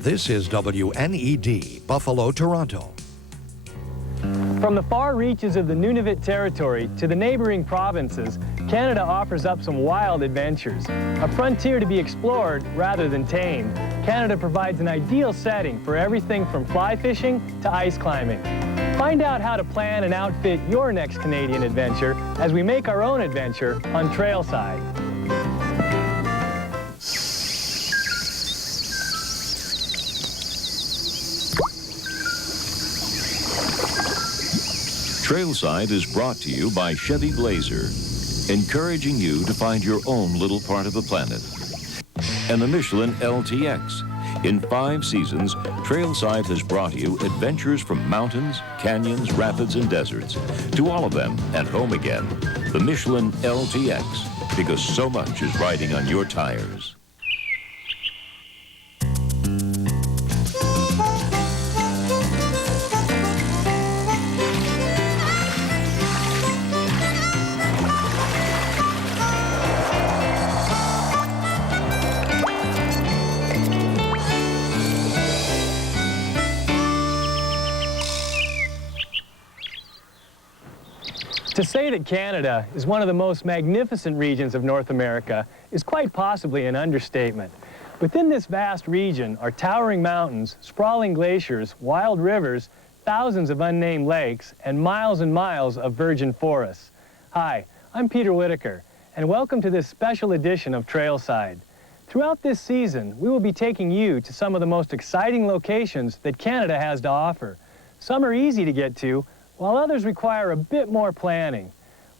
This is WNED, Buffalo, Toronto. From the far reaches of the Nunavut Territory to the neighboring provinces, Canada offers up some wild adventures. A frontier to be explored rather than tamed, Canada provides an ideal setting for everything from fly fishing to ice climbing. Find out how to plan and outfit your next Canadian adventure as we make our own adventure on Trailside. Trailside is brought to you by Chevy Blazer, encouraging you to find your own little part of the planet. And the Michelin LTX. In 5 seasons, Trailside has brought you adventures from mountains, canyons, rapids, and deserts. To all of them and home again. The Michelin LTX, because so much is riding on your tires. To say that Canada is one of the most magnificent regions of North America is quite possibly an understatement. Within this vast region are towering mountains, sprawling glaciers, wild rivers, thousands of unnamed lakes, and miles of virgin forests. Hi, I'm Peter Whitaker, and welcome to this special edition of Trailside. Throughout this season, we will be taking you to some of the most exciting locations that Canada has to offer. Some are easy to get to, while others require a bit more planning.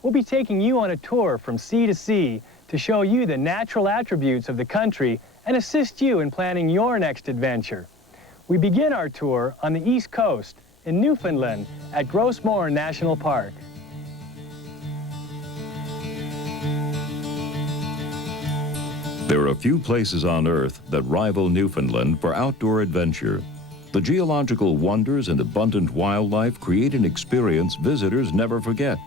We'll be taking you on a tour from sea to sea to show you the natural attributes of the country and assist you in planning your next adventure. We begin our tour on the East Coast in Newfoundland at Gros Morne National Park. There are a few places on Earth that rival Newfoundland for outdoor adventure. The geological wonders and abundant wildlife create an experience visitors never forget.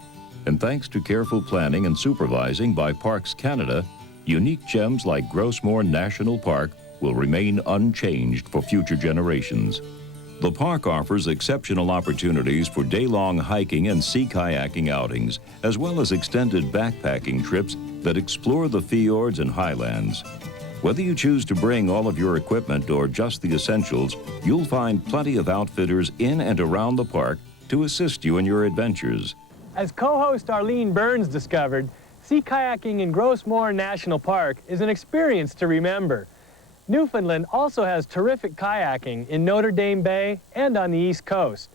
And thanks to careful planning and supervising by Parks Canada, unique gems like Gros Morne National Park will remain unchanged for future generations. The park offers exceptional opportunities for day-long hiking and sea kayaking outings, as well as extended backpacking trips that explore the fjords and highlands. Whether you choose to bring all of your equipment or just the essentials, you'll find plenty of outfitters in and around the park to assist you in your adventures. As co-host Arlene Burns discovered, sea kayaking in Gros Morne National Park is an experience to remember. Newfoundland also has terrific kayaking in Notre Dame Bay and on the East Coast.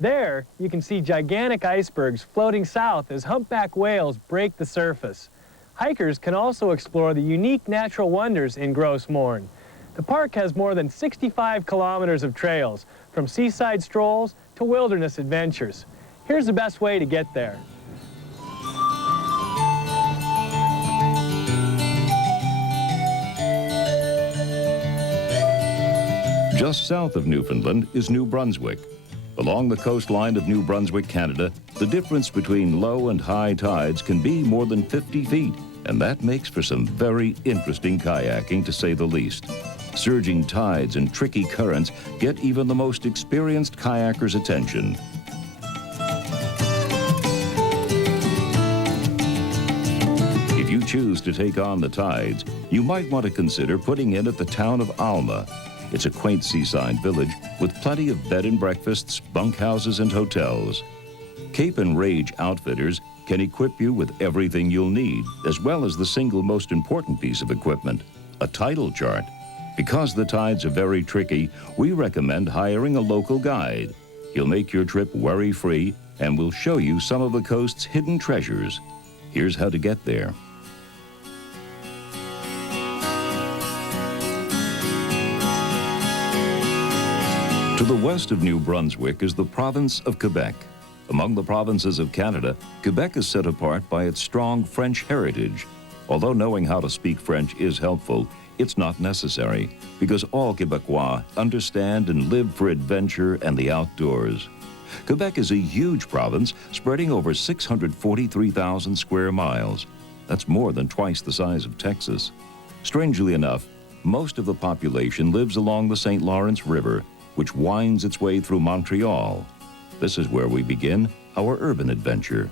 There, you can see gigantic icebergs floating south as humpback whales break the surface. Hikers can also explore the unique natural wonders in Gros Morne. The park has more than 65 kilometers of trails, from seaside strolls to wilderness adventures. Here's the best way to get there. Just south of Newfoundland is New Brunswick. Along the coastline of New Brunswick, Canada, the difference between low and high tides can be more than 50 feet, and that makes for some very interesting kayaking, to say the least. Surging tides and tricky currents get even the most experienced kayakers' attention. If you choose to take on the tides, you might want to consider putting in at the town of Alma. It's a quaint seaside village with plenty of bed and breakfasts, bunkhouses, and hotels. Cape and Rage Outfitters can equip you with everything you'll need, as well as the single most important piece of equipment, a tidal chart. Because the tides are very tricky, we recommend hiring a local guide. He'll make your trip worry-free and will show you some of the coast's hidden treasures. Here's how to get there. To the west of New Brunswick is the province of Quebec. Among the provinces of Canada, Quebec is set apart by its strong French heritage. Although knowing how to speak French is helpful, it's not necessary, because all Quebecois understand and live for adventure and the outdoors. Quebec is a huge province spreading over 643,000 square miles. That's more than twice the size of Texas. Strangely enough, most of the population lives along the St. Lawrence River, which winds its way through Montreal. This is where we begin our urban adventure.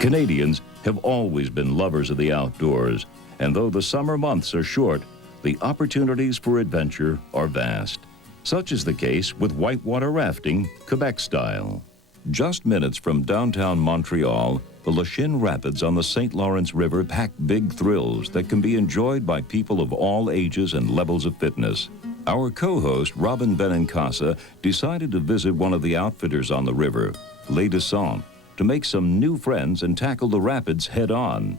Canadians have always been lovers of the outdoors, and though the summer months are short, the opportunities for adventure are vast. Such is the case with whitewater rafting, Quebec style. Just minutes from downtown Montreal, the Lachine Rapids on the St. Lawrence River pack big thrills that can be enjoyed by people of all ages and levels of fitness. Our co-host, Robin Benincasa, decided to visit one of the outfitters on the river, Les Descentes, to make some new friends and tackle the rapids head-on.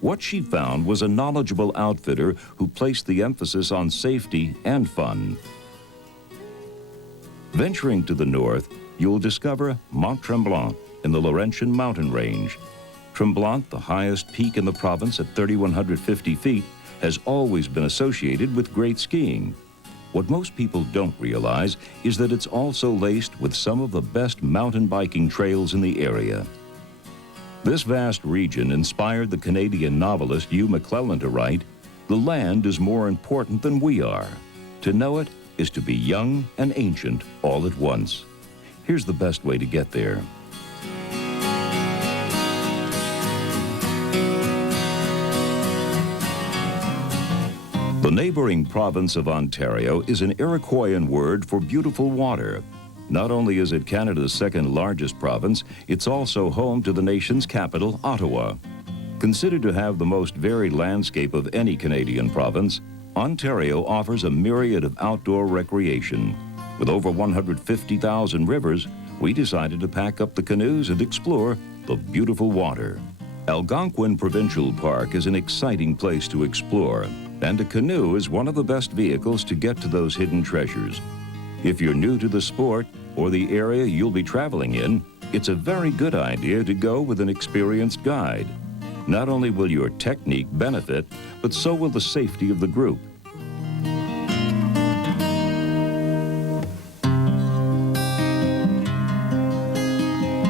What she found was a knowledgeable outfitter who placed the emphasis on safety and fun. Venturing to the north, you'll discover Mont Tremblant in the Laurentian mountain range. Tremblant, the highest peak in the province at 3,150 feet, has always been associated with great skiing. What most people don't realize is that it's also laced with some of the best mountain biking trails in the area. This vast region inspired the Canadian novelist Hugh McClellan to write, "The land is more important than we are. To know it is to be young and ancient all at once." Here's the best way to get there. The neighboring province of Ontario is an Iroquoian word for beautiful water. Not only is it Canada's second largest province, it's also home to the nation's capital, Ottawa. Considered to have the most varied landscape of any Canadian province, Ontario offers a myriad of outdoor recreation. With over 150,000 rivers, we decided to pack up the canoes and explore the beautiful water. Algonquin Provincial Park is an exciting place to explore, and a canoe is one of the best vehicles to get to those hidden treasures. If you're new to the sport or the area you'll be traveling in, it's a very good idea to go with an experienced guide. Not only will your technique benefit, but so will the safety of the group.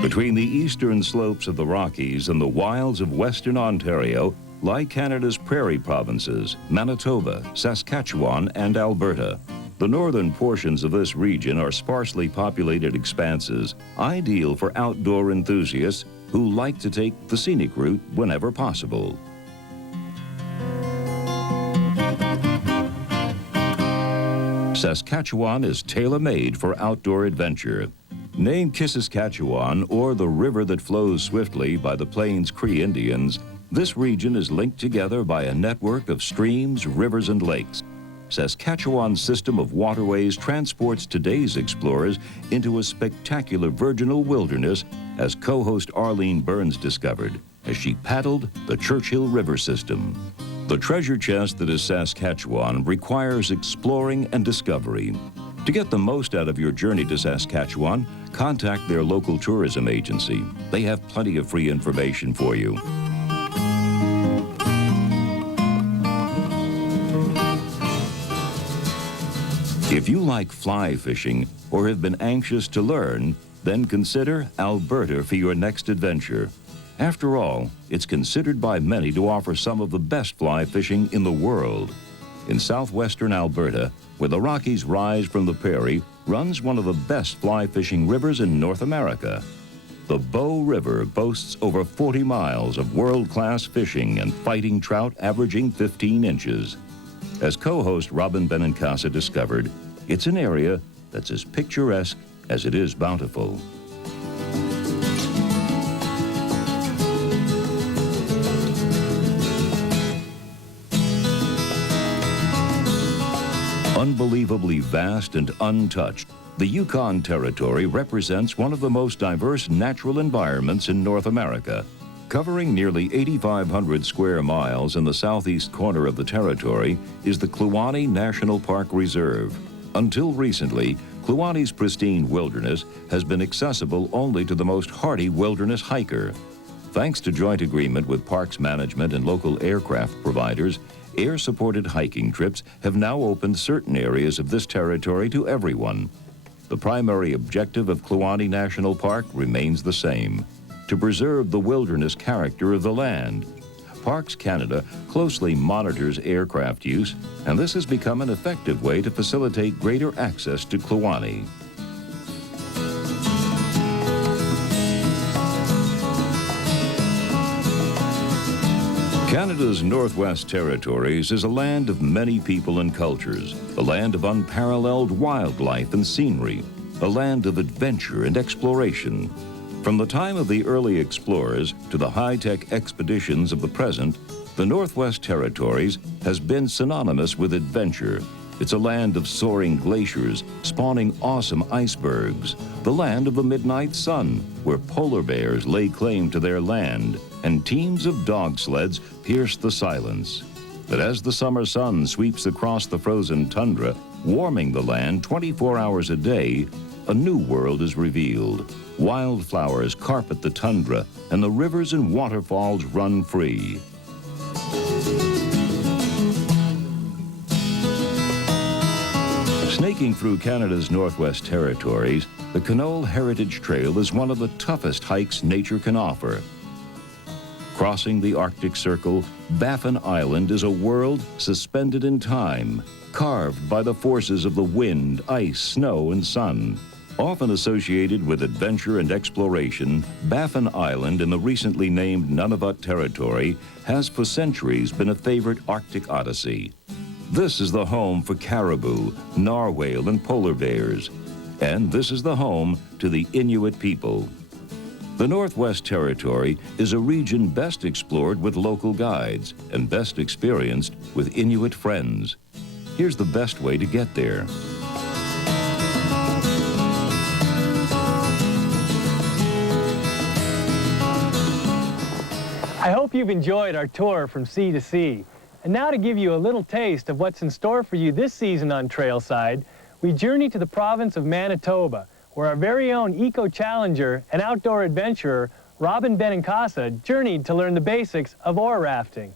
Between the eastern slopes of the Rockies and the wilds of Western Ontario lie Canada's prairie provinces, Manitoba, Saskatchewan, and Alberta. The northern portions of this region are sparsely populated expanses, ideal for outdoor enthusiasts who like to take the scenic route whenever possible. Saskatchewan is tailor-made for outdoor adventure. Named Kisaskatchewan, or the river that flows swiftly by the Plains Cree Indians, this region is linked together by a network of streams, rivers, and lakes. Saskatchewan's system of waterways transports today's explorers into a spectacular virginal wilderness, as co-host Arlene Burns discovered as she paddled the Churchill River system. The treasure chest that is Saskatchewan requires exploring and discovery. To get the most out of your journey to Saskatchewan, contact their local tourism agency. They have plenty of free information for you. If you like fly fishing or have been anxious to learn, then consider Alberta for your next adventure. After all, it's considered by many to offer some of the best fly fishing in the world. In southwestern Alberta, where the Rockies rise from the prairie, runs one of the best fly fishing rivers in North America. The Bow River boasts over 40 miles of world-class fishing and fighting trout averaging 15 inches. As co-host Robin Benincasa discovered, it's an area that's as picturesque as it is bountiful. Unbelievably vast and untouched, the Yukon Territory represents one of the most diverse natural environments in North America. Covering nearly 8,500 square miles in the southeast corner of the territory is the Kluane National Park Reserve. Until recently, Kluane's pristine wilderness has been accessible only to the most hardy wilderness hiker. Thanks to joint agreement with parks management and local aircraft providers, air-supported hiking trips have now opened certain areas of this territory to everyone. The primary objective of Kluane National Park remains the same: to preserve the wilderness character of the land. Parks Canada closely monitors aircraft use, and this has become an effective way to facilitate greater access to Kluane. Canada's Northwest Territories is a land of many people and cultures, a land of unparalleled wildlife and scenery, a land of adventure and exploration. From the time of the early explorers to the high-tech expeditions of the present, the Northwest Territories has been synonymous with adventure. It's a land of soaring glaciers, spawning awesome icebergs, the land of the midnight sun, where polar bears lay claim to their land, and teams of dog sleds pierce the silence. But as the summer sun sweeps across the frozen tundra, warming the land 24 hours a day, a new world is revealed. Wildflowers carpet the tundra, and the rivers and waterfalls run free. Snaking through Canada's Northwest Territories, the Knoll Heritage Trail is one of the toughest hikes nature can offer. Crossing the Arctic Circle, Baffin Island is a world suspended in time, carved by the forces of the wind, ice, snow, and sun. Often associated with adventure and exploration, Baffin Island in the recently named Nunavut Territory has for centuries been a favorite Arctic odyssey. This is the home for caribou, narwhal, and polar bears. And this is the home to the Inuit people. The Northwest Territory is a region best explored with local guides and best experienced with Inuit friends. Here's the best way to get there. I hope you've enjoyed our tour from sea to sea. And now to give you a little taste of what's in store for you this season on Trailside, we journey to the province of Manitoba, where our very own eco-challenger and outdoor adventurer, Robin Benincasa, journeyed to learn the basics of oar rafting.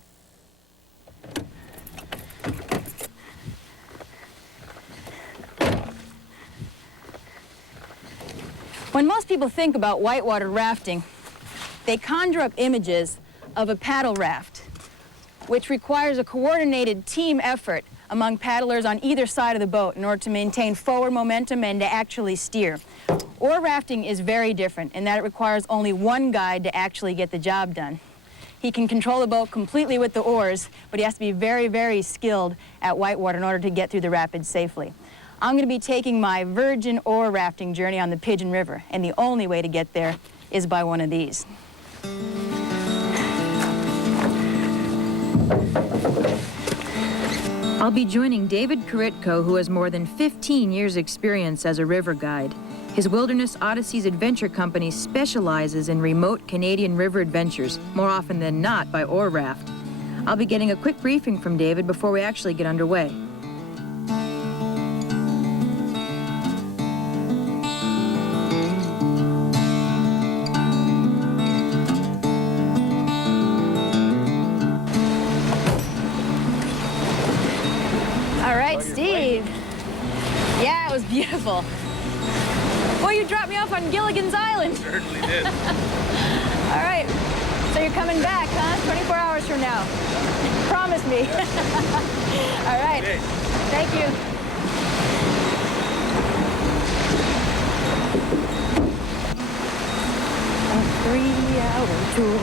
When most people think about whitewater rafting, they conjure up images of a paddle raft, which requires a coordinated team effort among paddlers on either side of the boat in order to maintain forward momentum and to actually steer. Oar rafting is very different in that it requires only one guide to actually get the job done. He can control the boat completely with the oars, but he has to be very, very skilled at whitewater in order to get through the rapids safely. I'm going to be taking my virgin oar rafting journey on the Pigeon River, and the only way to get there is by one of these. I'll be joining David Karitko, who has more than 15 years' experience as a river guide. His Wilderness Odysseys Adventure Company specializes in remote Canadian river adventures, more often than not by oar raft. I'll be getting a quick briefing from David before we actually get underway. Steve. Yeah, it was beautiful. Well, you dropped me off on Gilligan's Island. Certainly did. All right. So you're coming back, huh? 24 hours from now. Promise me. All right. Okay. Thank you. A 3-hour tour.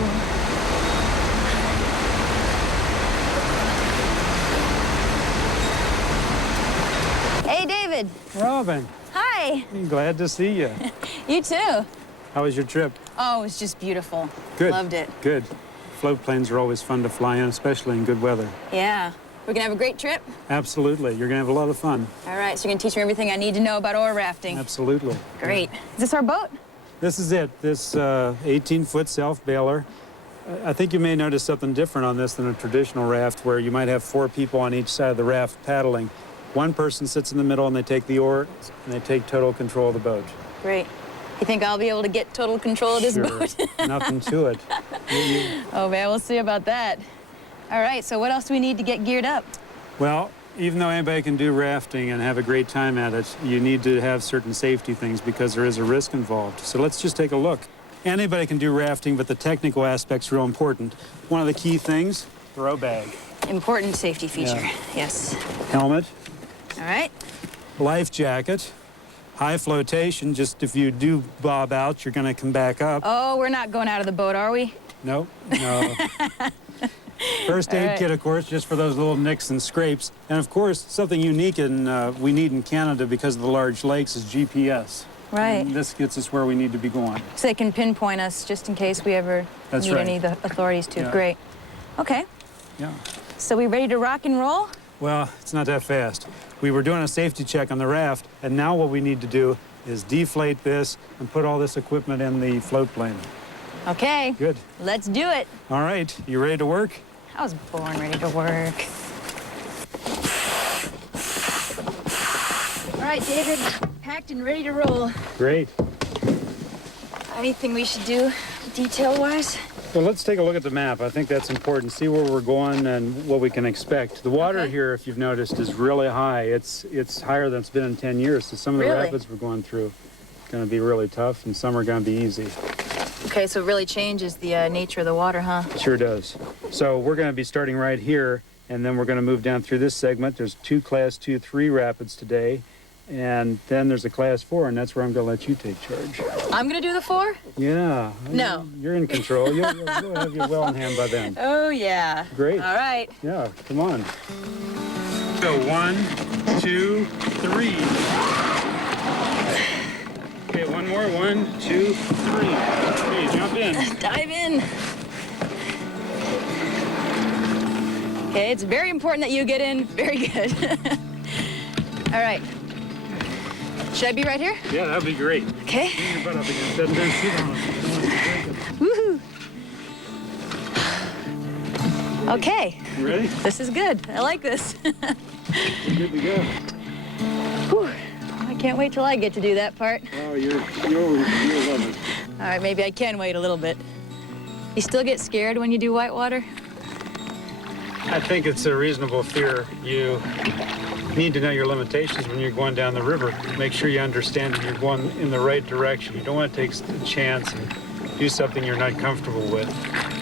Hey, David. Robin. Hi. Glad to see you. You too. How was your trip? Oh, it was just beautiful. Good. Loved it. Good. Float planes are always fun to fly in, especially in good weather. Yeah. We're gonna have a great trip? Absolutely. You're gonna have a lot of fun. All right, so you're gonna teach me everything I need to know about oar rafting. Absolutely. Great. Is this our boat? This is it. This 18-foot self-bailer. I think you may notice something different on this than a traditional raft where you might have 4 people on each side of the raft paddling. One person sits in the middle and they take the oar and they take total control of the boat. Great. You think I'll be able to get total control of this boat? Nothing to it. Oh man, we'll see about that. All right, so what else do we need to get geared up? Well, even though anybody can do rafting and have a great time at it, you need to have certain safety things because there is a risk involved. So let's just take a look. Anybody can do rafting, but the technical aspect's real important. One of the key things, throw bag. Important safety feature, Yeah. yes. Helmet, All right. life jacket, high flotation, just if you do bob out, you're gonna come back up. Oh, we're not going out of the boat, are we? Nope, no. First aid right. kit, of course, just for those little nicks and scrapes. And of course, something unique and we need in Canada because of the large lakes is GPS. Right. And this gets us where we need to be going. So they can pinpoint us just in case we ever That's need right. any of the authorities to. Yeah. Great. Okay. Yeah. So we ready to rock and roll? Well, it's not that fast. We were doing a safety check on the raft, and now what we need to do is deflate this and put all this equipment in the float plane. Okay. Good. Let's do it. All right, you ready to work? I was born ready to work. All right, David, packed and ready to roll. Great. Anything we should do detail-wise? Well, let's take a look at the map. I think that's important. See where we're going and what we can expect. The water Okay. here, if you've noticed, is really high. It's higher than it's been in 10 years. So some of the Really? rapids we're going through are going to be really tough, and some are going to be easy. Okay, so it really changes the nature of the water, huh? It sure does. So we're going to be starting right here, and then we're going to move down through this segment. There's 2 Class 2-3 rapids today, and then there's a Class 4, and that's where I'm going to let you take charge. I'm gonna do the 4? Yeah. No. You're in control. You'll have you well in hand by then. Oh, yeah. Great. All right. Yeah, come on. So 1, 2, 3. Okay, one more. 1, 2, 3. Okay, jump in. Dive in. Okay, it's very important that you get in. Very good. All right. Should I be right here? Yeah, that'd be great. Okay. Bring your butt up against that. Then sit on it. Woohoo. Okay. You ready? This is good. I like this. You're good to go. Whew. I can't wait till I get to do that part. Oh, you'll love it. All right, maybe I can wait a little bit. You still get scared when you do whitewater? I think it's a reasonable fear. You need to know your limitations when you're going down the river. Make sure you understand that you're going in the right direction. You don't want to take a chance and do something you're not comfortable with.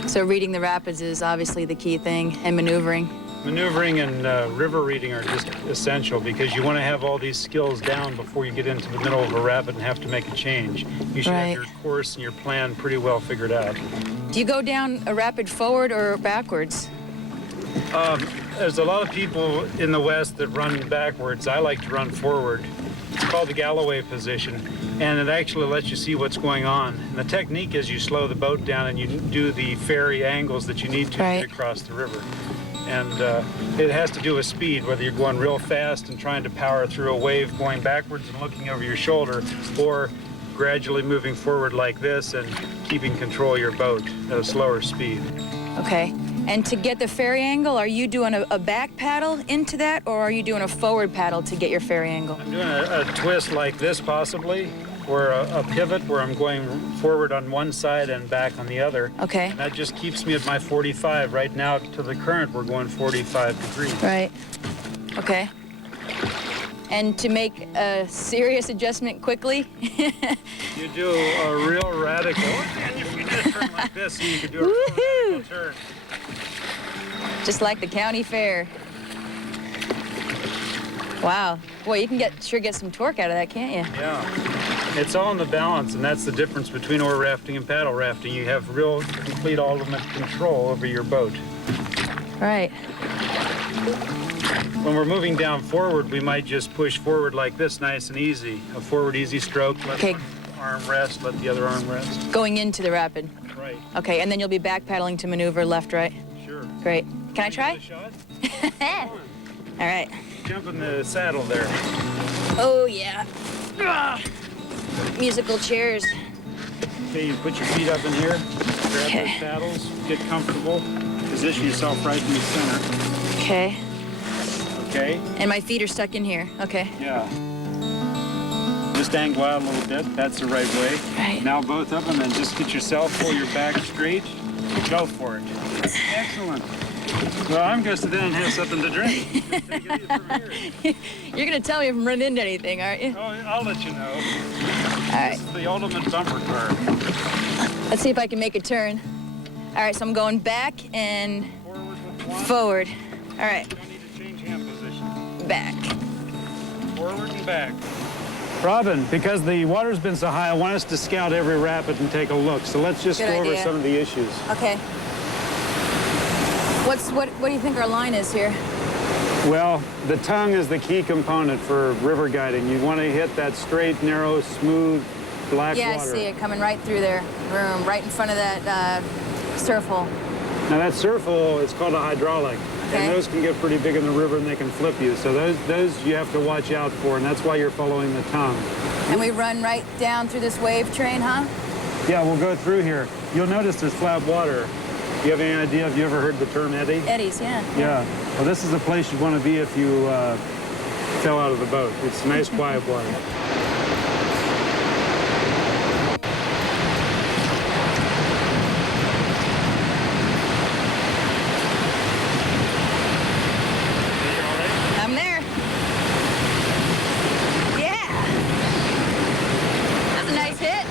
So reading the rapids is obviously the key thing, and maneuvering. Maneuvering and river reading are just essential because you want to have all these skills down before you get into the middle of a rapid and have to make a change. You should Right. have your course and your plan pretty well figured out. Do you go down a rapid forward or backwards? There's a lot of people in the West that run backwards. I like to run forward. It's called the Galloway position, and it actually lets you see what's going on. And the technique is you slow the boat down and you do the ferry angles that you need to Right. get across the river. And it has to do with speed, whether you're going real fast and trying to power through a wave going backwards and looking over your shoulder, or gradually moving forward like this and keeping control of your boat at a slower speed. Okay. And to get the ferry angle, are you doing a back paddle into that, or are you doing a forward paddle to get your ferry angle? I'm doing a twist like this possibly, or a pivot where I'm going forward on one side and back on the other. Okay. And that just keeps me at my 45. Right now to the current, we're going 45 degrees. Right. Okay. And to make a serious adjustment quickly? You do a real radical, and if you just turn like this, so you can do a real Woohoo! radical turn. Just like the county fair. Wow. Boy, you can sure get some torque out of that, can't you? Yeah. It's all in the balance, and that's the difference between oar rafting and paddle rafting. You have real, complete, ultimate control over your boat. Right. When we're moving down forward, we might just push forward like this, nice and easy. A forward easy stroke, let Okay. one arm rest, let the other arm rest. Going into the rapid. Right, Okay, and then you'll be back paddling to maneuver left, right? sure. Great. Can I try? Give it a shot? All right. Jump in the saddle there. Oh, yeah. Ugh. Musical chairs. Okay, you put your feet up in here, grab Okay. those saddles, get comfortable, position yourself right in the center, Okay. okay? And my feet are stuck in here. Okay. Yeah. Just angle out a little bit, that's the right way. Right. Now both of them, and just get yourself, pull your back straight, go for it. Excellent. Well, I'm going to sit down and have something to drink. Just take it easy from here. You're going to tell me if I'm running into anything, aren't you? Oh, I'll let you know. All right. This is the ultimate bumper car. Let's see if I can make a turn. All right, so I'm going back and forward. All right. You don't need to change hand position. Back. Forward and back. Robin, because the water's been so high, I want us to scout every rapid and take a look. So let's just Good go over idea. some of the issues. Okay. What do you think our line is here? Well, the tongue is the key component for river guiding. You want to hit that straight, narrow, smooth, black Yeah, water. I see it coming right through there. Room, right in front of that surf hole. Now that surf hole is called a hydraulic. Okay. And those can get pretty big in the river and they can flip you. So those you have to watch out for, and that's why you're following the tongue. And we run right down through this wave train, huh? Yeah, we'll go through here. You'll notice there's flat water. Do you have any idea? Have you ever heard the term eddy? Eddies, yeah. Yeah. Well, this is the place you'd want to be if you fell out of the boat. It's nice, quiet water. I'm there. Yeah. That's a nice hit.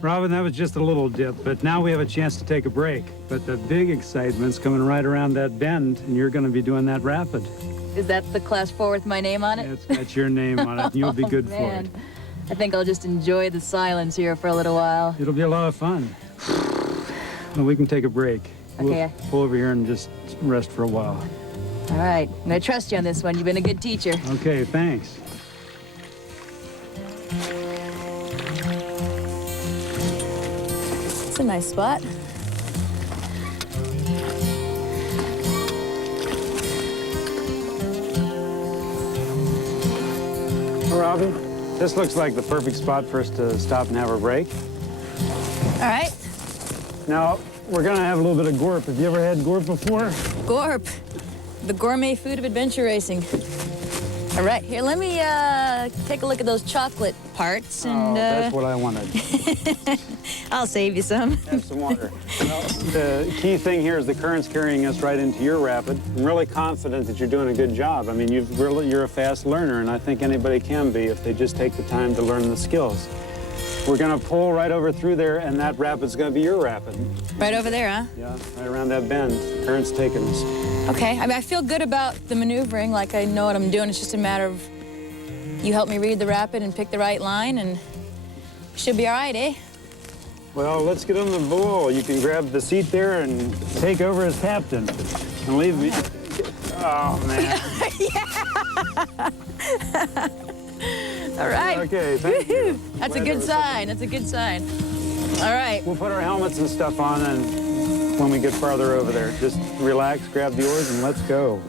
Robin, that was just a little dip, but now we have a chance to take a break. But the big excitement's coming right around that bend, and you're going to be doing that rapid. Is that the class 4 with my name on it? That's your name on it, and you'll be good for Man, it. I think I'll just enjoy the silence here for a little while. It'll be a lot of fun. Well, we can take a break. Okay. We'll pull over here and just rest for a while. All right, I'm gonna trust you on this one. You've been a good teacher. Okay, thanks. It's a nice spot. Robin, this looks like the perfect spot for us to stop and have a break. All right, Now, we're gonna have a little bit of gorp. Have you ever had gorp before? Gorp, the gourmet food of adventure racing. All right, here, let me take a look at those chocolate parts, and That's what I wanted. I'll save you some. Have some water. Well, the key thing here is the current's carrying us right into your rapid. I'm really confident that you're doing a good job. I mean, you're a fast learner, and I think anybody can be if they just take the time to learn the skills. We're gonna pull right over through there, and that rapid's gonna be your rapid. Right over there, huh? Yeah, right around that bend. The current's taking us. Okay, I mean, I feel good about the maneuvering, like I know what I'm doing. It's just a matter of you help me read the rapid and pick the right line, and should be all right, eh? Well, let's get on the bull. You can grab the seat there and take over as captain. And leave me. Oh, man. All right. Okay, thank you. That's a good sign. That's a good sign. All right. We'll put our helmets and stuff on, and when we get farther over there, just relax, grab the oars, and let's go.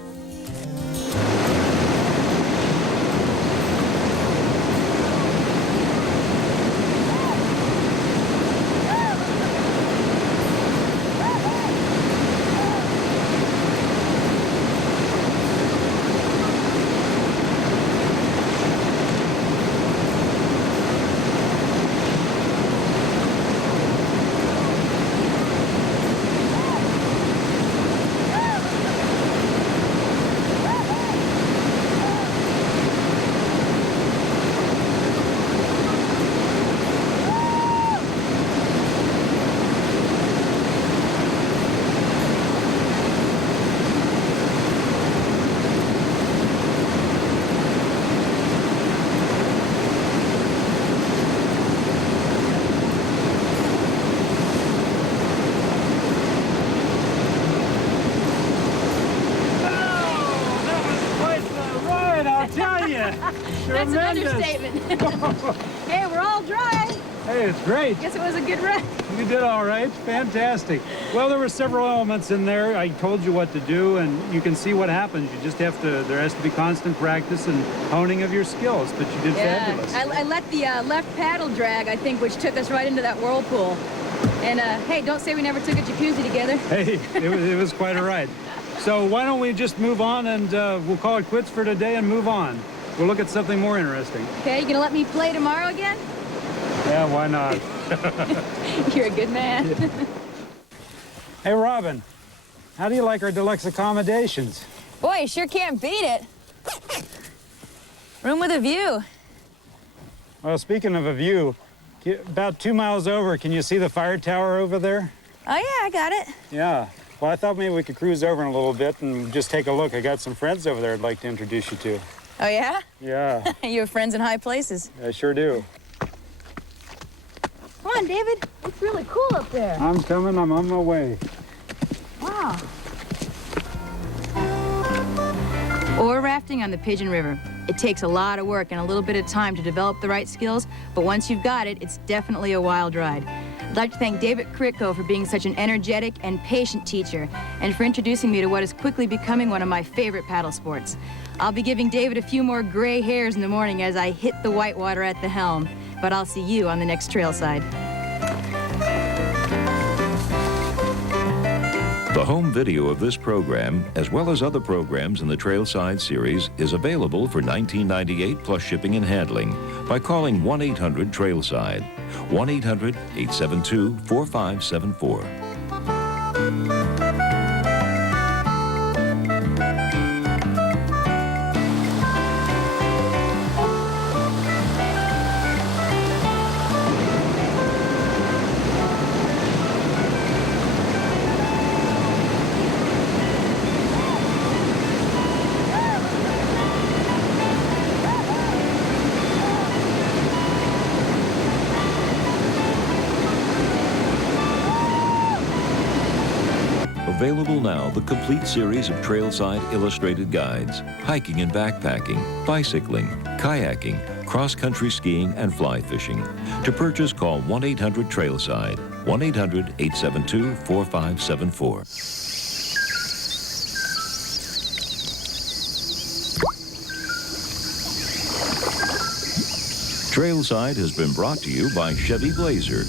That's an understatement. Hey, we're all dry. Hey, it's great. Guess it was a good run. You did all right. Fantastic. Well, there were several elements in there. I told you what to do, and you can see what happens. You just have to, there has to be constant practice and honing of your skills, but you did fabulous. I let the left paddle drag, I think, which took us right into that whirlpool. And, hey, don't say we never took a jacuzzi together. Hey, it was quite a ride. So why don't we just move on, and we'll call it quits for today and move on. We'll look at something more interesting. Okay, you gonna let me play tomorrow again? Yeah, why not? You're a good man. Yeah. Hey, Robin, how do you like our deluxe accommodations? Boy, you sure can't beat it. Room with a view. Well, speaking of a view, About 2 miles over, can you see the fire tower over there? Oh yeah, I got it. Yeah. Well, I thought maybe we could cruise over in a little bit and just take a look. I got some friends over there I'd like to introduce you to. Oh yeah? Yeah, You have friends in high places. I sure do. Come on, David. It's really cool up there. I'm coming, I'm on my way. Wow. Oar rafting on the Pigeon River. It takes a lot of work and a little bit of time to develop the right skills, but once you've got it, it's definitely a wild ride. I'd like to thank David Kritko for being such an energetic and patient teacher, and for introducing me to what is quickly becoming one of my favorite paddle sports. I'll be giving David a few more gray hairs in the morning as I hit the whitewater at the helm, but I'll see you on the next Trailside. The home video of this program, as well as other programs in the Trailside series, is available for $19.98 plus shipping and handling by calling 1-800-TRAILSIDE, 1-800-872-4574. Available now, the complete series of Trailside illustrated guides, hiking and backpacking, bicycling, kayaking, cross-country skiing, and fly fishing. To purchase, call 1-800-TRAILSIDE, 1-800-872-4574. Trailside has been brought to you by Chevy Blazer.